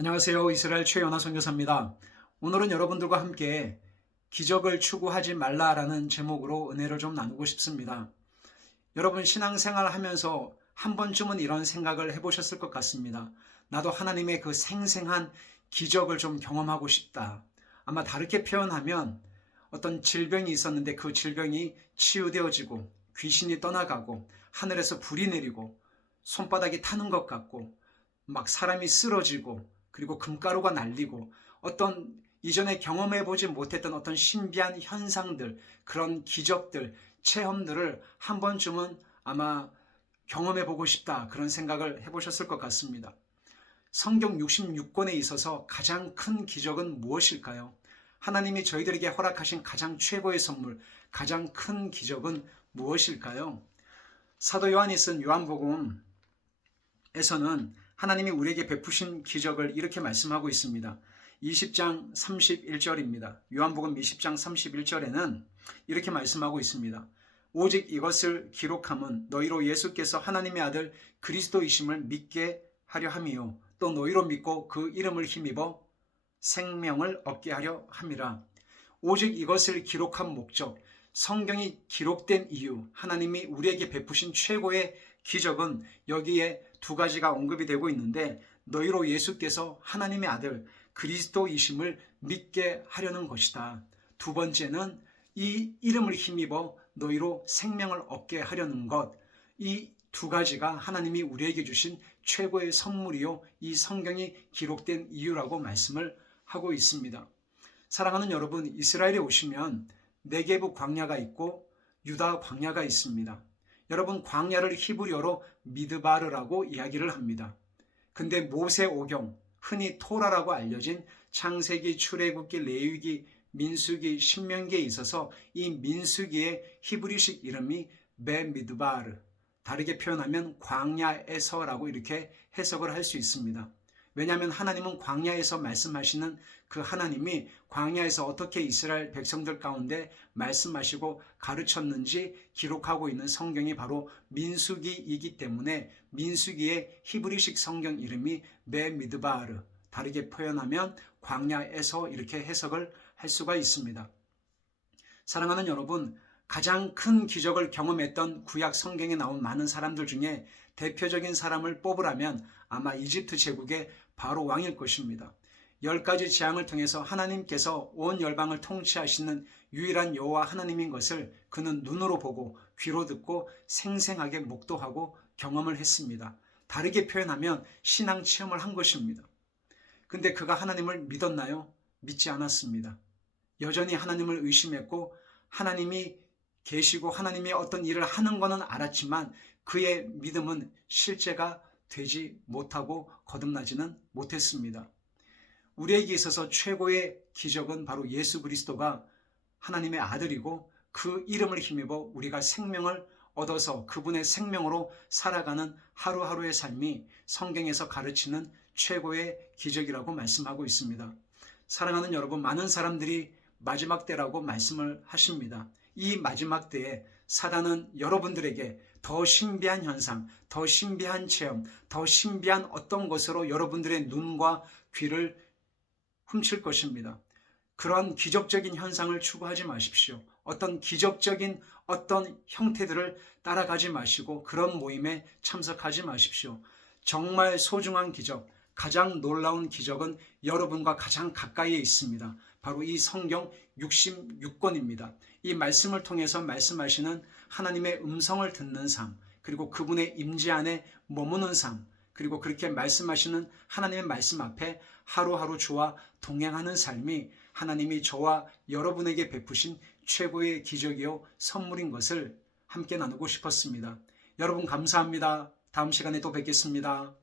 안녕하세요. 이스라엘 최연아 선교사입니다. 오늘은 여러분들과 함께 기적을 추구하지 말라라는 제목으로 은혜를 좀 나누고 싶습니다. 여러분 신앙생활 하면서 한 번쯤은 이런 생각을 해보셨을 것 같습니다. 나도 하나님의 그 생생한 기적을 좀 경험하고 싶다. 아마 다르게 표현하면 어떤 질병이 있었는데 그 질병이 치유되어지고 귀신이 떠나가고 하늘에서 불이 내리고 손바닥이 타는 것 같고 막 사람이 쓰러지고 그리고 금가루가 날리고 어떤 이전에 경험해보지 못했던 어떤 신비한 현상들, 그런 기적들, 체험들을 한 번쯤은 아마 경험해보고 싶다, 그런 생각을 해보셨을 것 같습니다. 성경 66권에 있어서 가장 큰 기적은 무엇일까요? 하나님이 저희들에게 허락하신 가장 최고의 선물, 가장 큰 기적은 무엇일까요? 사도 요한이 쓴 요한복음에서는 하나님이 우리에게 베푸신 기적을 이렇게 말씀하고 있습니다. 20장 31절입니다. 요한복음 20장 31절에는 이렇게 말씀하고 있습니다. 오직 이것을 기록함은 너희로 예수께서 하나님의 아들 그리스도이심을 믿게 하려 함이요 또 너희로 믿고 그 이름을 힘입어 생명을 얻게 하려 함이라. 오직 이것을 기록한 목적, 성경이 기록된 이유, 하나님이 우리에게 베푸신 최고의 기적은 여기에 두 가지가 언급이 되고 있는데, 너희로 예수께서 하나님의 아들 그리스도이심을 믿게 하려는 것이다. 두 번째는 이 이름을 힘입어 너희로 생명을 얻게 하려는 것. 이 두 가지가 하나님이 우리에게 주신 최고의 선물이요, 이 성경이 기록된 이유라고 말씀을 하고 있습니다. 사랑하는 여러분, 이스라엘에 오시면 네게부 광야가 있고 유다 광야가 있습니다. 여러분, 광야를 히브리어로 미드바르라고 이야기를 합니다. 근데 모세오경, 흔히 토라라고 알려진 창세기, 출애굽기, 레위기, 민수기, 신명기에 있어서 이 민수기의 히브리식 이름이 베미드바르, 다르게 표현하면 광야에서라고 이렇게 해석을 할 수 있습니다. 왜냐하면 하나님은 광야에서 말씀하시는 그 하나님이 광야에서 어떻게 이스라엘 백성들 가운데 말씀하시고 가르쳤는지 기록하고 있는 성경이 바로 민수기이기 때문에 민수기의 히브리식 성경 이름이 베미드바르, 다르게 표현하면 광야에서 이렇게 해석을 할 수가 있습니다. 사랑하는 여러분, 가장 큰 기적을 경험했던 구약 성경에 나온 많은 사람들 중에 대표적인 사람을 뽑으라면 아마 이집트 제국의 바로 왕일 것입니다. 10가지 재앙을 통해서 하나님께서 온 열방을 통치하시는 유일한 여호와 하나님인 것을 그는 눈으로 보고 귀로 듣고 생생하게 목도하고 경험을 했습니다. 다르게 표현하면 신앙 체험을 한 것입니다. 근데 그가 하나님을 믿었나요? 믿지 않았습니다. 여전히 하나님을 의심했고 하나님이 계시고 하나님이 어떤 일을 하는 것은 알았지만 그의 믿음은 실제가 되지 못하고 거듭나지는 못했습니다. 우리에게 있어서 최고의 기적은 바로 예수 그리스도가 하나님의 아들이고 그 이름을 힘입어 우리가 생명을 얻어서 그분의 생명으로 살아가는 하루하루의 삶이 성경에서 가르치는 최고의 기적이라고 말씀하고 있습니다. 사랑하는 여러분, 많은 사람들이 마지막 때라고 말씀을 하십니다. 이 마지막 때에 사단은 여러분들에게 더 신비한 현상, 더 신비한 체험, 더 신비한 어떤 것으로 여러분들의 눈과 귀를 훔칠 것입니다. 그런 기적적인 현상을 추구하지 마십시오. 어떤 기적적인 어떤 형태들을 따라가지 마시고 그런 모임에 참석하지 마십시오. 정말 소중한 기적, 가장 놀라운 기적은 여러분과 가장 가까이에 있습니다. 바로 이 성경 66권입니다. 이 말씀을 통해서 말씀하시는 하나님의 음성을 듣는 삶, 그리고 그분의 임재 안에 머무는 삶, 그리고 그렇게 말씀하시는 하나님의 말씀 앞에 하루하루 주와 동행하는 삶이 하나님이 저와 여러분에게 베푸신 최고의 기적이요 선물인 것을 함께 나누고 싶었습니다. 여러분 감사합니다. 다음 시간에 또 뵙겠습니다.